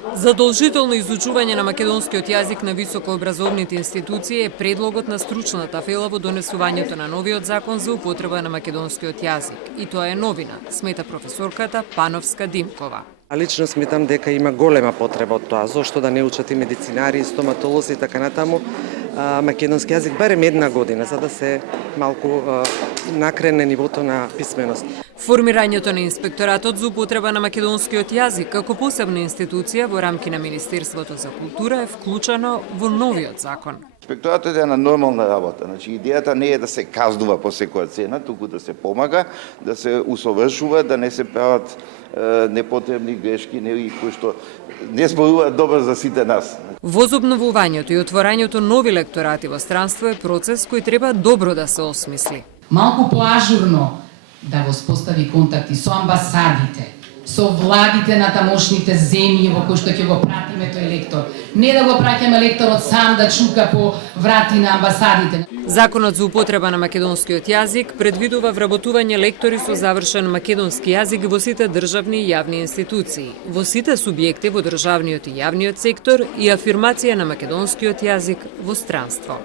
Задолжително изучување на македонскиот јазик на високообразовните институции е предлогот на стручната фела во донесувањето на новиот закон за употреба на македонскиот јазик. И тоа е новина, смета професорката Пановска Димкова. А лично сметам дека има голема потреба од тоа, зошто да не учат и медицинари, и стоматолози и така натаму македонски јазик барем една година, за да се малку накрене нивото на писменост. Формирањето на инспекторатот за употреба на македонскиот јазик како посебна институција во рамки на Министерството за култура е вклучено во новиот закон. Инспекторатот е на нормална работа. Значи, идејата не е да се казнува по секоја цена, туку да се помага, да се усовршува, да не се прават непотребни грешки, кои што не зборуваат добро за сите нас. Возобновувањето и отворањето нови лекторати во странство е процес кој треба добро да се осмисли. Малку поажурно да воспостави контакти со амбасадите, со владите на тамошните земји во кои што ќе го пратиме тој лектор. Не да го праќаме лекторот сам да чука по врати на амбасадите. Законот за употреба на македонскиот јазик предвидува вработување лектори со завршен македонски јазик во сите државни и јавни институции, во сите субјекти во државниот и јавниот сектор и афирмација на македонскиот јазик во странство.